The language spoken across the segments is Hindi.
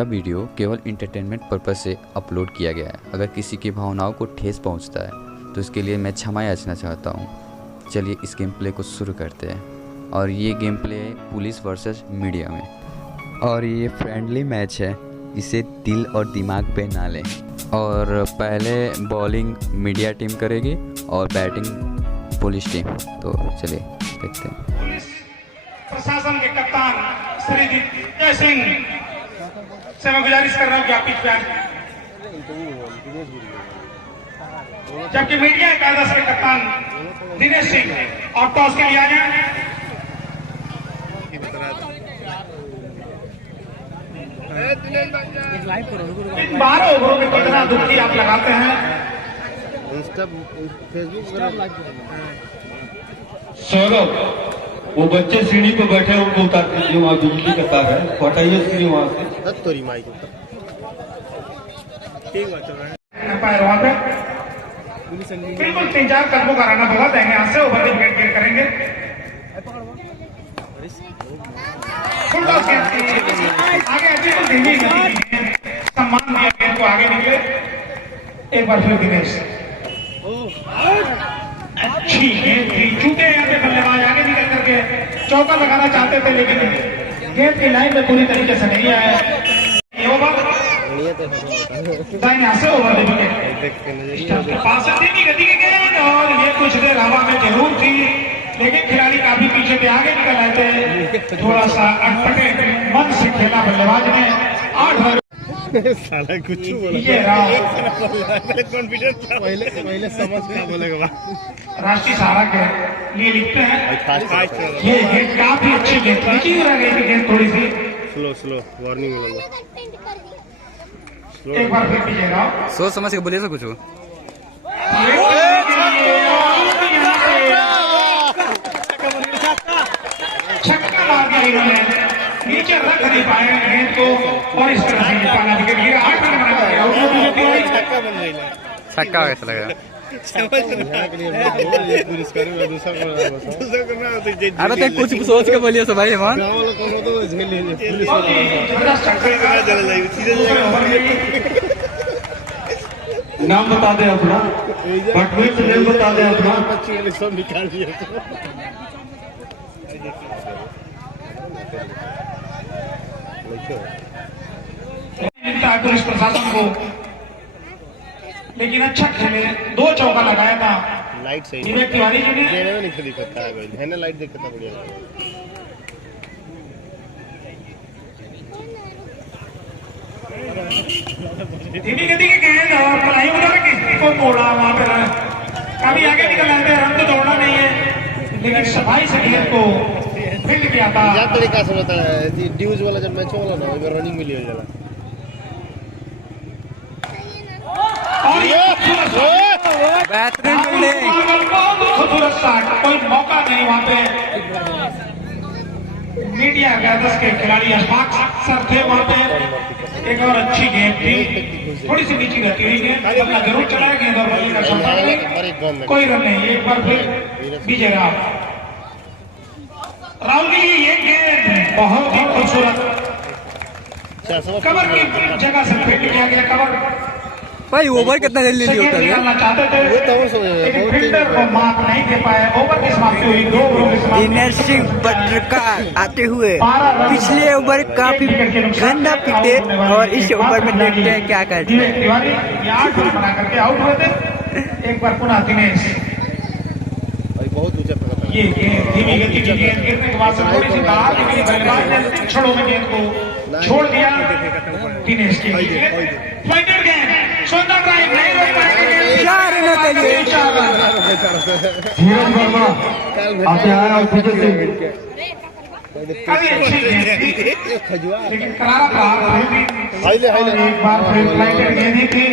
यह वीडियो केवल इंटरटेनमेंट पर्पस से अपलोड किया गया है। अगर किसी की भावनाओं को ठेस पहुंचता है तो इसके लिए मैं क्षमा याचना चाहता हूं। चलिए इस गेम प्ले को शुरू करते हैं। और ये गेम प्ले है पुलिस वर्सेस मीडिया में, और ये फ्रेंडली मैच है, इसे दिल और दिमाग पे ना लें। और पहले बॉलिंग मीडिया टीम करेगी और बैटिंग पुलिस टीम। तो चलिए देखते हैं। पुलिस प्रशासन के कप्तान श्री जय सिंह से मैं गुजारिश कर रहा हूं कि आप पिच पे आए, जबकि मीडिया एकादश के कप्तान दिनेश सिंह और टॉस के लिए आ जाए। 12 ओवरों में कितना दुखी आप लगाते हैं। सौरभ, वो बच्चे सीढ़ी पे बैठे हैं, उनको उतार दीजिए, वहाँ बिजली का तार है, हटाइए सीढ़ी वहाँ से। पैर वहां पे बिल्कुल 3-4 कदमों का रहना होगा। देंगे यहाँ से ओवर विकेट गेट करेंगे। फुल टॉस आगे बिल्कुल धीमी गति, सम्मान दिया गेंद को, आगे निकले। एक बार फिर दिनेश, अच्छी गेंद थी, चूके यहाँ पे बल्लेबाज आगे निकल करके चौका लगाना चाहते थे, लेकिन गेंद की लाइन में पूरी तरीके से नहीं आया। ये ओवर दाहिने से ओवर विकेट पास धीमी गति की गेंद, और ये कुछ देर हवा में जरूर थी, लेकिन खिलाड़ी काफी पीछे पे आगे निकल आए थे। थोड़ा सा अटपटे मन से खेला बल्लेबाज ने। 8 रन साला कुछ पहले समझ क्या बोलेगा। राष्ट्रीय सहारा के लिए लिखते हैं ये गेंद काफी अच्छी गेंद, नीचे रह गई थी गेंद थोड़ी सी स्लो वार्निंग मिलेगा। एक बार फिर पीछेगा, सोच समझ के बोलिए कुछ। छक्का मार दिया इन्होंने, नीचे रख नहीं पाए गेंद को, और इस तरह से पाला विकेट गिरा। 8 रन बना दिया। छक्का बन गई, छक्का कैसा लग रहा? अरे तो कुछ सोच के बोलिए सो भाई। मान नाम बता दे अपना, पटवेट नेम बता दे अपना। सब निकाल दिया। पुलिस प्रशासन को, लेकिन अच्छा खेले। 2 चौका लगाया था लाइट सही विवेक तिवारी जी ने। नहीं दिखता है ना, लाइट देखता बढ़िया। धीमी गति की गेंद, और पलाई उधर किसी को तोड़ा वहां पर, काफी आगे निकल आते हैं। रन तो तोड़ना नहीं है, लेकिन सफाई से गेंद को फील्ड किया था। यह तरीका से होता है ड्यूज वाला, जब मैच होला ना वो रनिंग मिली हो जाला। और बेहतरीन खूबसूरत शॉट, कोई मौका नहीं वहां पे। मीडिया एकादश के खिलाड़ी अशफाक सर थे वहां पे। एक और अच्छी गेंद थी, थोड़ी सी नीचे रहती हुई गेंद, अपना जरूर चला गेंद और बल्ले का संपर्क नहीं, कोई रन नहीं। एक बार फिर विजय राहुल जी, ये गेंद बहुत ही खूबसूरत कवर की जगह से फील्ड किया गया। कवर भाई ओवर कितना जल्दी नहीं होता है? चाहते थे, लेकिन फील्डर को मार्क नहीं दे पाए। ओवर की समाप्ति हुई 2 ओवरों की समाप्ति। दिनेश सिंह पत्रकार आते हुए पिछले ओवर काफी गंदा पीटे, और इस ओवर में देखते हैं क्या करते हैं। तिवारी 8 रन बना करके आउट हुए थे। एक बार पुनः दिनेश, बहुत ऊंचा ये गेंद धीमी गति की गेंद, गिरने के बाद से थोड़ी सी बाहर निकली, बल्लेबाज ने अंतिम क्षणों में गेंद को छोड़ दिया। दिनेश की फाइनल गेंद, सुंदर ड्राइव, नहीं रोक पाएंगे। 4 रनों के लिए धीरज वर्मा आते हैं और पीछे से काफी अच्छी गेंद थी, लेकिन करारा प्रहार फिर भी। और एक बार फिर फ्लाइटेड गेंद ही थी,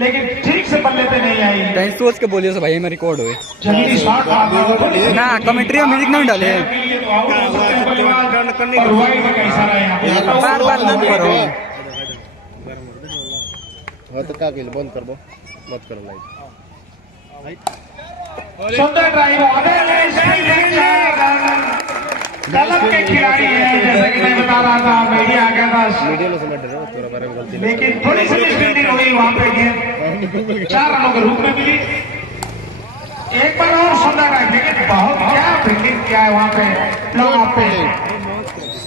लेकिन ठीक से बल्ले पे नहीं आई। कहीं सोच के बोलिए सो भाई, मैं रिकॉर्ड हुए जल्दी शॉट ना, कमेंट्री में म्यूजिक नहीं डाले। बार बार मत करो। तो क्या बंद कर दो, मत करो लाइट। सुंदर ड्राइव, कलम के खिलाड़ी है, जैसे कि मैं बता रहा था। मीडिया आ गया था पास, मीडियम से मत डरो, थोड़ा बारे में गलती नहीं। लेकिन थोड़ी सी मिसफील्डिंग हो गई वहां पे गेंद 4 रनों के रूप में मिली। एक बार और सुंदर है, लेकिन बहुत क्या फील्डिंग किया है वहां पे लॉन्ग पे।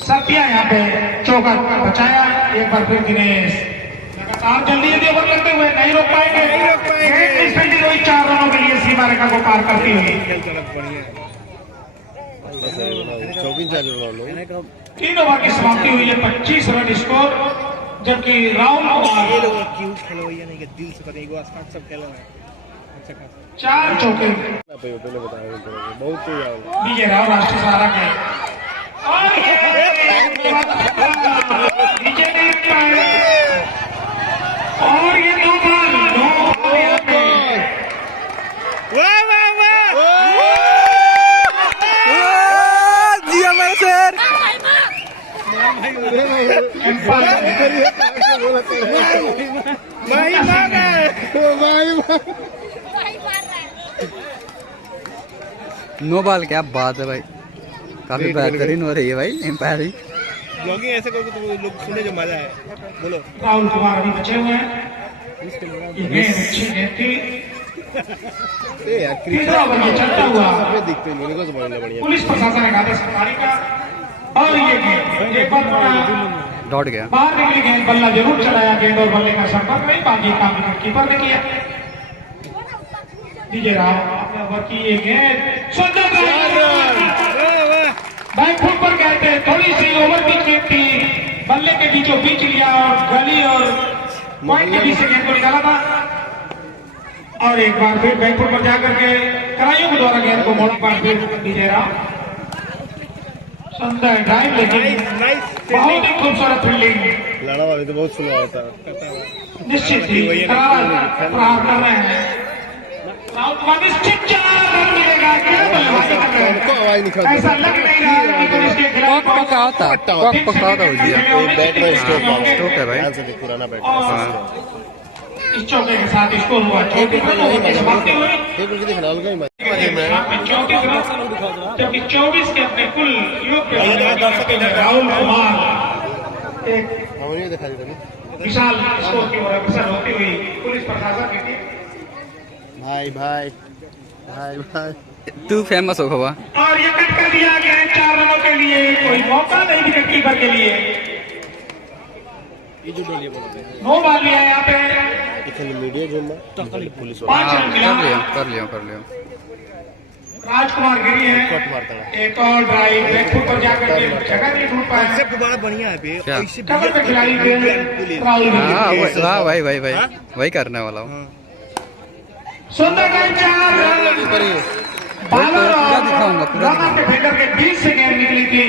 सत्या यहाँ पे चौका बचाया। एक बार फिर दिनेश लगातार जल्दी जल्दी ओवर करते हुए नहीं रोक पाएंगे। मिसफील्डिंग हुई 4 रनों के लिए सीमा रेखा को पार करती हुई। 3 ओवर की समाप्ति हुई है, 25 रन स्कोर, जबकि राहुल कुमार 4 चौके। बहुत विजय राव राष्ट्रीय सहारा के विजय नहीं पाए और ये 2 बॉल जी हमारे सर नो बॉल, क्या बात है भाई, काफी बेहतरीन हो रही है भाई एम्पायरिंग। ब्लॉगिंग ऐसे करो तो लोग सुने जो मजा है। बोलो राहुल कुमार अभी बचे हुए हैं। ये गेंद अच्छी गेंद थी। तीसरा ओवर में चलता हुआ दिखते बढ़िया पुलिस प्रशासन एक आदेश सरकारी का, और ये गेंद एक बार दौड़ गया। बाहर निकली गेंद, बल्ला जरूर चलाया, गेंद और बल्ले का संपर्क नहीं, बाकी काम कीपर ने किया। विजय राव अपने ओवर की ये गेंद सुंदर बैक फुट पर गए थे, थोड़ी सी ओवर पिच गेंद थी, बल्ले के बीचों बीच लिया और गली और पॉइंट के बीच से गेंद को निकाला था। और एक बार फिर बैक फुट पर जाकर के कराइयों के द्वारा गेंद को मोड़ बार फिर विजय राव सुंदर ड्राइव, लेकिन बहुत ही खूबसूरत फील्डिंग। लड़ा वाली तो बहुत सुना होता निश्चित ही प्रहार कर रहे हैं राहुल कुमार। निश्चित 4 रन मिलेगा, क्या बल्लेबाजी कर रहे हैं, आवाज निकल ऐसा लग नहीं रहा है कि पुलिस के खिलाफ पक्का होता भैया, बैट में स्ट्रोक है भाई। ध्यान से देख, पुराना बैट इस चौके के साथ स्कोर हुआ 34 रन की समाप्ति हुई। जबकि 24 के अपने कुल योग के राहुल कुमार एक हमें नहीं दिखा देता विशाल स्कोर की ओर अग्रसर होती हुई पुलिस प्रशासन की टीम। भाई भाई भाई भाई तू फेमस हो खबा। और ये कट कर दिया गया 4 रनों के लिए, कोई मौका नहीं विकेट कीपर के लिए। नो बॉल लिया यहाँ पे, मीडिया जोन में पुलिस 5 रन मिला। कर लियो राजकुमार गिरी है, कट मारता है। एक और ड्राइव बैक फुट पर जाकर के जगह नहीं ढूंढ पाया। बड़ा बढ़िया है बे। क्या? कवर पे खिलाड़ी राहुल हाँ भाई वही करने वाला हूँ। सुंदर ड्राइव 4 रन। बालर और रनर के फिल्डर के बीच से गेंद निकली थी,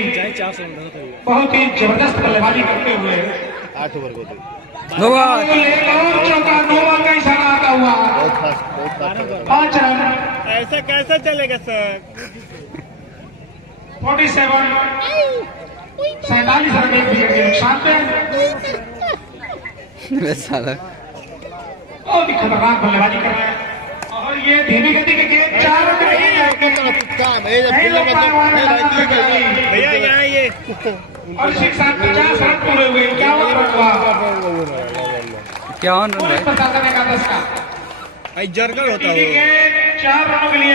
बहुत ही जबरदस्त बल्लेबाजी करते हुए 8 ओवर को तो नो बॉल, एक और चौका, 9 बॉल का इशारा आता हुआ, बहुत फास्ट 5 रन। ऐसा कैसा चलेगा सर? 47 रन एक विकेट के नुकसान पे। बहुत ही खतरनाक बल्लेबाजी कर रहे हैं और ये धीमी गति के गेंद 4 रन नहीं है। नहीं रोक पाए वाले रनर के खिलाड़ी। भैया यहाँ ये और 50 रन पूरे हुए, 51 रन हुआ। क्या ऑन रन पुलिस भाई? प्रशासन का 10 का भाई जरगल होता ये है। गेंद 4 रनों के लिए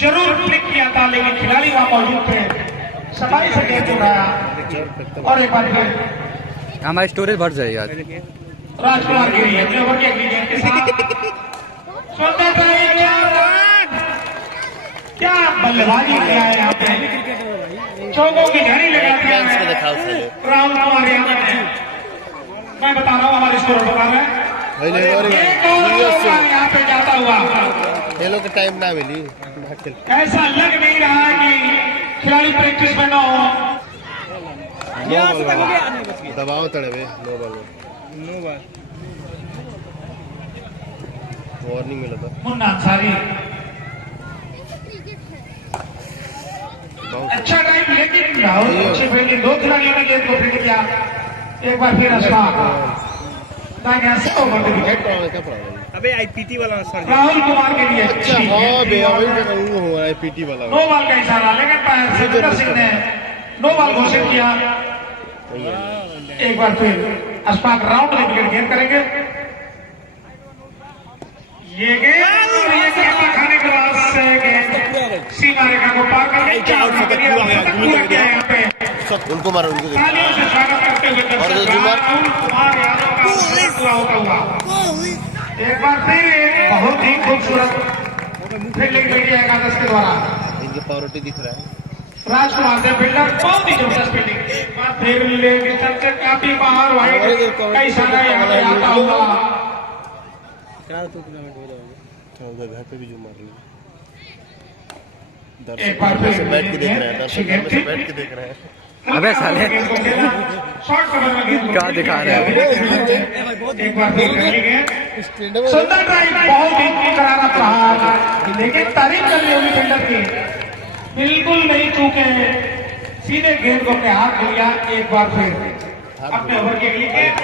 जरूर क्लिक किया था, लेकिन खिलाड़ी वहां मौजूद थे, सफाई से गेंद उठाया। और एक बार फिर हमारी स्टोरेज बढ़ जाएगी आज। राजकुमार गिरी है अपने ओवर की अगली गेंद के साथ सुंदर ड्राइव 4 रन। क्या बल्लेबाजी किया है यहाँ पे, चौकों की झड़ी लगा दिया है राहुल कुमार यादव ने। मैं बता रहा हूँ, हमारे स्कोर बता रहे हैं, एक और यहाँ पे जाता हुआ। ये लोग का टाइम ना मिली। ऐसा लग नहीं रहा है कि खिलाड़ी प्रैक्टिस में न हो। दबाव तड़े हुए। नो बॉल वार्निंग मिला था। मुन्ना अंसारी अच्छा टाइम, लेकिन राहुल अच्छे फील्डिंग, 2 खिलाड़ियों ने गेंद को फील्ड किया। एक बार फिर अशफाक अबे आईपीटी वाला सर राहुल कुमार के लिए अच्छा हाँ बे हो आईपीटी वाला 9 बॉल का इशारा, लेकिन सिकंदर सिंह ने 9 बॉल घोषित किया। एक बार फिर अस्पाक राउंड विकेट गेंद करेंगे। ये गेंद और ये गेंद खाने के बाद से गेंद सीमा रेखा को पार करके पूरा किया यहाँ पे। उनको मारो, उनको तालियों से स्वागत करते हुए कुमार यादव का पूरा होता हुआ एक बार फिर एक बहुत ही खूबसूरत फील्डिंग मिली है एकादश के द्वारा। इनके पावरटी दिख रहा है। राजकुमार देव फील्डर बहुत ही जबरदस्त फील्डिंग। एक बार फिर लेके चलते काफी बाहर वाइड कई सारा यहाँ पे आता हुआ। उधर घर पे भी जो मार रही एक बार फिर बैठ के देख रहे हैं, दर्शक घर में से बैठ के देख रहे हैं। अबे साले शॉर्ट कवर में गेंद क्या दिखा रहे हैं। एक बार फिर खेली गेंद सुंदर ड्राइव, बहुत ही करारा प्रहार, लेकिन तारीफ करनी होगी फील्डर की, बिल्कुल नहीं चूके, सीधे गेंद को अपने हाथ में लिया। एक बार फिर अपने ओवर की अगली गेंद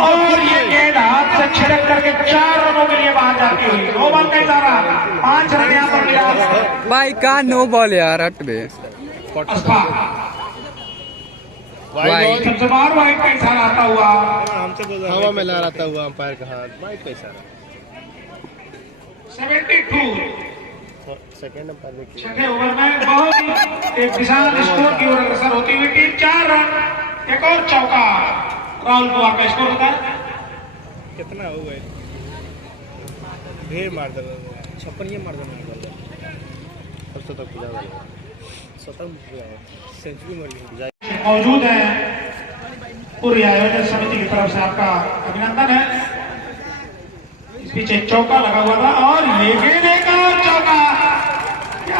और ये गेंद हाथ से छिड़क करके 4 रनों के लिए बाहर जाती हुई। 9 बॉल का इशारा, 5 रन यहाँ पर मिला भाई का नो बॉल यार हट बे। वाइड सबसे बाहर वाइड का इशारा आता हुआ। हवा में लहराता हुआ अंपायर का हाथ, वाइड का इशारा। 72 सेकेंड अंपायर देखिए। छठे ओवर में बहुत ही एक विशाल स्कोर की ओर अग्रसर होती हुई टीम। 4 रन, एक और चौका। राहुल कुमार का स्कोर होता है कितना हो गए? ढेर मार दे 56 मार दे तक पूजा सेंचुरी मारी मौजूद है। पूरी आयोजन समिति की तरफ से आपका अभिनंदन है। इस पीछे चौका लगा हुआ था और ये गेंद एक और चौका।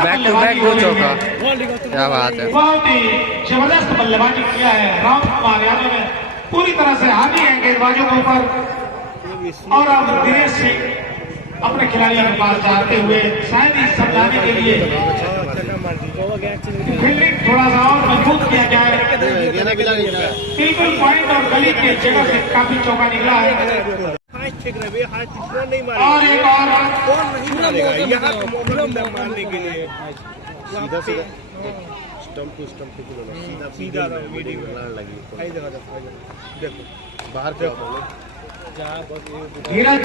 बैक टू बैक वो चौका, क्या बात है। बहुत ही जबरदस्त बल्लेबाजी किया है राहुल कुमार यादव ने, पूरी तरह से हावी है गेंदबाजों के ऊपर। और अब दिनेश सिंह अपने खिलाड़ियों के पास जाते हुए शायद ही समझाने के लिए फील्डिंग थोड़ा सा और मजबूत किया जाए। बिल्कुल पॉइंट और गली के जगह से काफी चौका निकला है। और एक और मारने के लिए सीधा सीधा स्टंप टू स्टंप सीधा सीधा लगी देखो बाहर पे धीरज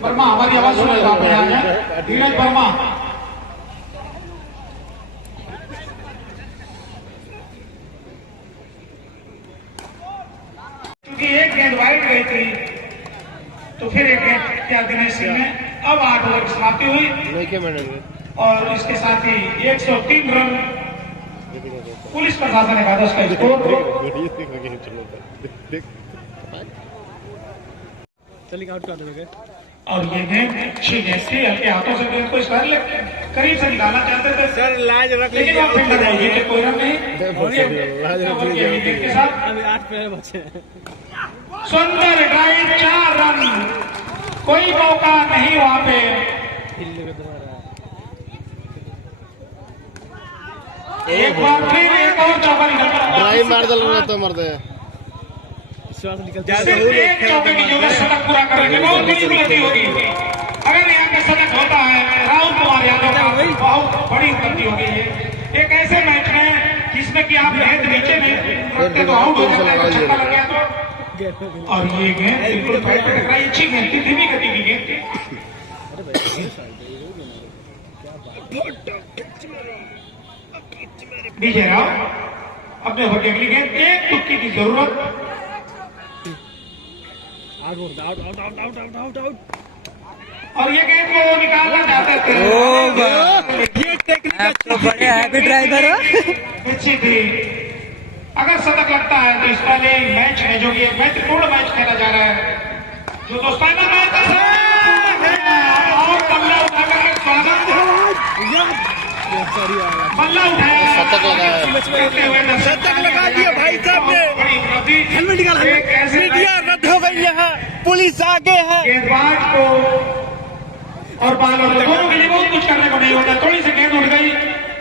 वर्मा, हमारी आवाज सुन रहे आप यहाँ हैं? धीरज वर्मा क्योंकि एक गेंद वाइड गई थी तो फिर एक गेंद क्या दिनेश सिंह ने। अब 8 ओवर की समाप्ति हुई नहीं क्या मैंने और इसके साथ ही 103 रन पुलिस प्रशासन एकादश का स्कोर। आउट कर दोगे। और ये गेंद अच्छी गेंद थी, हल्के हाथों से गेंद को इस करीब से निकालना चाहते थे सर लाज रख लेकिन वो फील्डर है, ये कोई रन नहीं के साथ। अभी 8 प्लेयर बचे। सुंदर ड्राइव, 4 रन, कोई मौका नहीं वहां पे। एक बार फिर एक और चौका निकल ड्राइव मार दल रहा तो मरते हैं। सिर्फ एक चौके की जरूरत शतक पूरा करने की, बहुत बड़ी उपलब्धि होगी। अगर यहाँ पे शतक होता है राहुल कुमार यादव का बहुत बड़ी उपलब्धि होगी। एक ऐसे मैच में जिसमें कि आप गेंद नीचे में रखते तो आउट हो जाता है, छक्का लग गया तो। और ये गेंद बिल्कुल फाइट पे टकराई, अच्छी गेंद थी, धीमी गति की गेंद। विजय राव अपने ओवर की अगली गेंद, एक तुक्की की जरूरत। और ये गेंद को निकालना चाहते थे। तो बड़े हैवी ड्राइवर हो। अच्छी थी। अगर शतक लगता है तो इस पहले मैच में जो कि एक महत्वपूर्ण मैच खेला जा रहा है, जो दोस्ताना मैच और बल्ला उठाकर के स्वागत, बल्ला उठाया, शतक लगा दिया भाई साहब ने। बड़ी उपलब्धि। हेलमेट निकाल, मीडिया रद्द हो गई यहाँ, पुलिस आगे है। गेंदबाज को और बॉलर दोनों के लिए बहुत कुछ करने को नहीं होता। थोड़ी सी गेंद उड़ गई,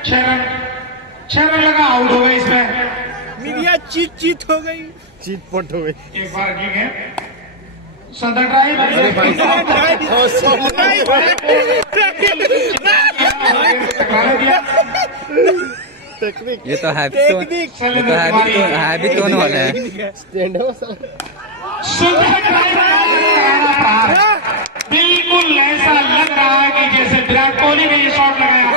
6 रन लगा, आउट हो गई। इसमें मीडिया चीत हो गई, चीट पट हो गई। एक बार की गेंद सुंदर ड्राइव, टेक्निक ये तो हैवी टोन वाला है। स्टैंड है वो सर। बिल्कुल ऐसा लग रहा है कि जैसे विराट कोहली ने ये शॉट लगाया।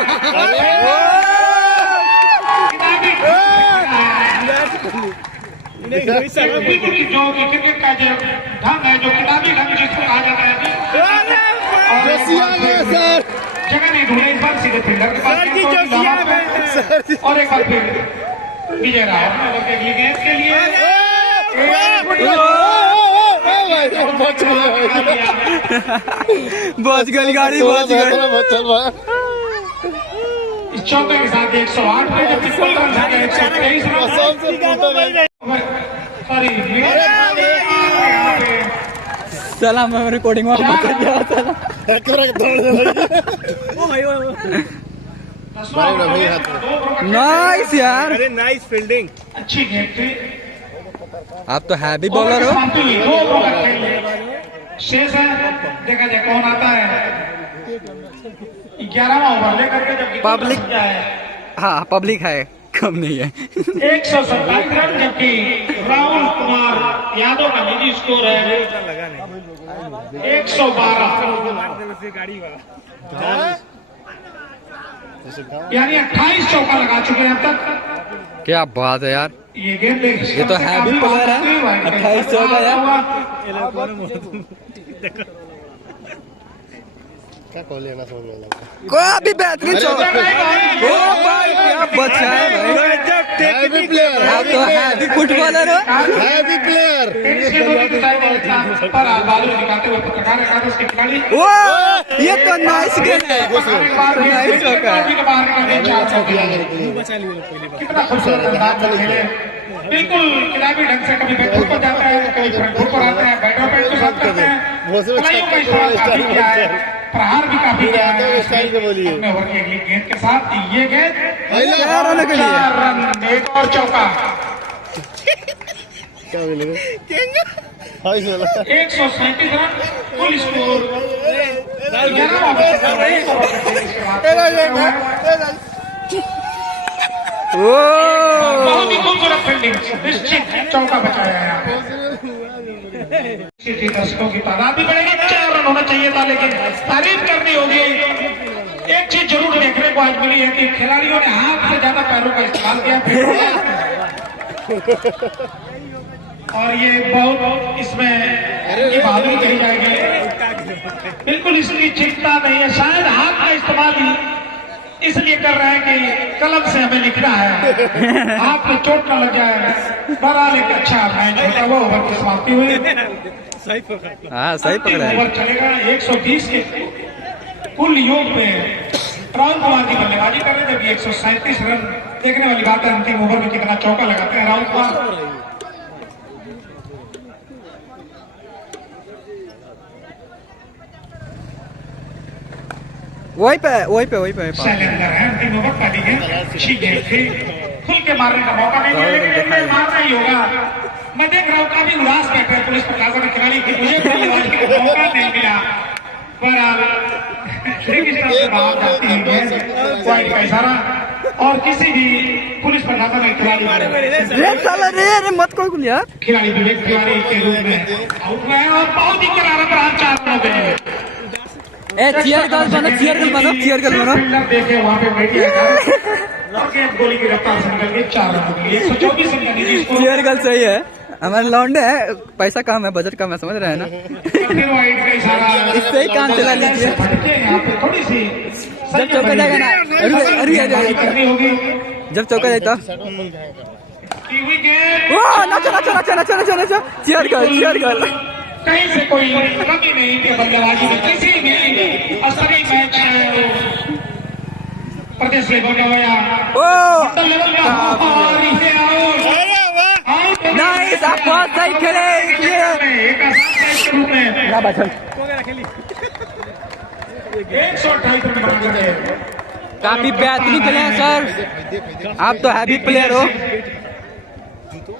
बिल्कुल जो क्रिकेट का जो ढंग है, जो किताबी ढंग जिसको कहा जाता है, सर जगह नहीं ढूंढे इस बार सीधे फील्डर के पास और एक बार फिर विजय राव अगली गेंद के लिए बच गई गाड़ी, बच गई। इस चौके के साथ 108 पे जब बिल्कुल रन था 123 रन। सॉरी चला मैं रिकॉर्डिंग में नाइस यार, अरे नाइस फील्डिंग, अच्छी गेंद थी। आप तो हैवी बॉलर हो। शेष है, देखा जाए कौन आता है। 11वां ओवर लेकर के जब पब्लिक है, हाँ पब्लिक है, कम नहीं है। 127 रन, जबकि राहुल कुमार यादव का निजी स्कोर है 112, गाड़ी वाला यानी 28 चौका लगा चुके हैं अब तक। क्या बात है यार, ये गेंद ये तो हैवी प्लेयर है। 28 चौका यार, क्या कॉल लेना समझ में आता कोई भी बेहतरीन चौका। ओ भाई क्या बचा है भाई, हैवी प्लेयर, आप तो हैवी फुटबॉलर हो। Heavy player. ओ ये तो नाइस गेम है, नाइस चौका है। कितना खूबसूरत अंदाज में खेले, बिल्कुल किताबी ढंग से कभी बैकफुट पर जाता है, कभी फ्रंट पर आता है, बैटर पैड के साथ करते हैं, कलाइयों का इस्तेमाल काफी किया है, प्रहार भी काफी किया है। स्टाइल के बोलिए। अपने ओवर की अगली गेंद के साथ ये गेंद 4 रन के लिए, 4 रन, एक और चौका। क्या मिलेगा? हाय वाला 137 रन, कुल स्कोर 11वां बहुत ही खूबसूरत फील्डिंग, निश्चित चौका बचाया है यहाँ पे। दर्शकों की तादाद भी बढ़ेगी, 4 रन होना चाहिए था, लेकिन तारीफ करनी होगी। एक चीज जरूर देखने को आज मिली है कि खिलाड़ियों ने हाथ से ज्यादा पैरों का इस्तेमाल किया और ये बहुत इसमें इनकी बहादुरी कही जाएगी। बिल्कुल इसकी चिंता नहीं है, शायद हाथ का इस्तेमाल ही इसलिए कर रहे हैं कि कलम से हमें लिखना है, हाथ पे चोट न लग जाए। बहरहाल एक अच्छा मैच होता, वो ओवर की समाप्ति हुई। हाँ सही पकड़ा है। ओवर चलेगा 120 के कुल योग में राहुल कुमार की बल्लेबाजी कर रहे थे, 137 रन। देखने वाली बात है अंतिम ओवर में कितना चौका लगाते हैं राहुल कुमार। वही पे शैलेंद्र है अंतिम ओवर, पहली गेंद अच्छी गेंद थी, खुल के मारने का मौका नहीं मिला, लेकिन मारना ही होगा। मैं देख रहा हूँ काफी उदास बैठे हैं पुलिस प्रशासन के खिलाड़ी की, मुझे बल्लेबाजी का मौका नहीं मिला। पर बाहर जाती है गेंद, वाइड का इशारा, और किसी भी पुलिस प्रशासन के खिलाड़ी मत कोई यार, खिलाड़ी विवेक तिवारी के रूप में आउट हुए हैं और बहुत ही करारा प्रहार 4 रनों पे। चेयर गर्ल बनो। देखे वहाँ पे बैठी गोली की रफ्तार से निकल गई 4 रनों के लिए 124 रन का निजी स्कोर। चेयर गर्ल सही है, हमारे लौंडे है, पैसा कम है, बजट कम है, समझ रहे हैं ना। इससे ही काम चला लीजिए। यहाँ पे थोड़ी सी जब चौका जाएगा ना, करनी होगी, जब चौका जाएगा नाचो चेयर गर्ल। कहीं से कोई कमी नहीं थी बल्लेबाजी में, किसी भी असली मैच प्रदेश लेवल का हो या मंडल लेवल का नाइस, आप बहुत सही खेले। एक आसान के रूप में 128 रन बना करके काफी बेहतरीन खेले हैं सर, आप तो हैवी प्लेयर हो।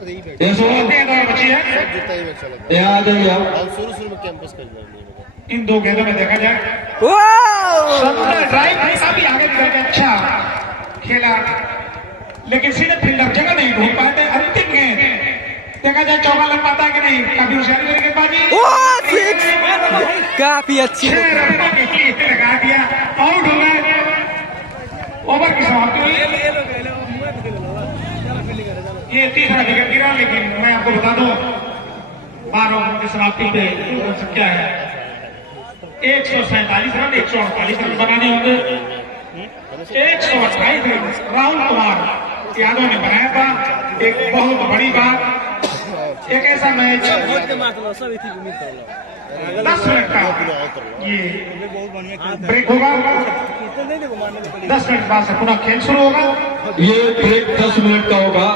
बची है, यहाँ आ जाओ। हम शुरू में कैंपस कर रहे इन 2 गेंदों में देखा जाए ड्राइव काफी आगे निकल के अच्छा खेला लेकिन सीधे फील्डर जगह नहीं ढूंढ पाते। अंतिम गेंद देखा जाए चौका लग पाता है कि नहीं, काफी होशियारी करके गेंदबाजी। ओह, सिक्स! काफी अच्छी 6 रनों के लिए लगा दिया, आउट हो गए। ओवर की समाप्ति हुई। ये तीसरा विकेट गिरा, लेकिन मैं आपको बता दूं 12 ओवर की समाप्ति पे रन संख्या है 147 रन। 148 रन बनाने होंगे। 128 रन राहुल कुमार यादव ने बनाया था। एक बहुत बड़ी बात, एक ऐसा मैच 10 मिनट का ये ब्रेक होगा। 10 मिनट बाद से पुनः खेल शुरू होगा। ये ब्रेक 10 मिनट का होगा।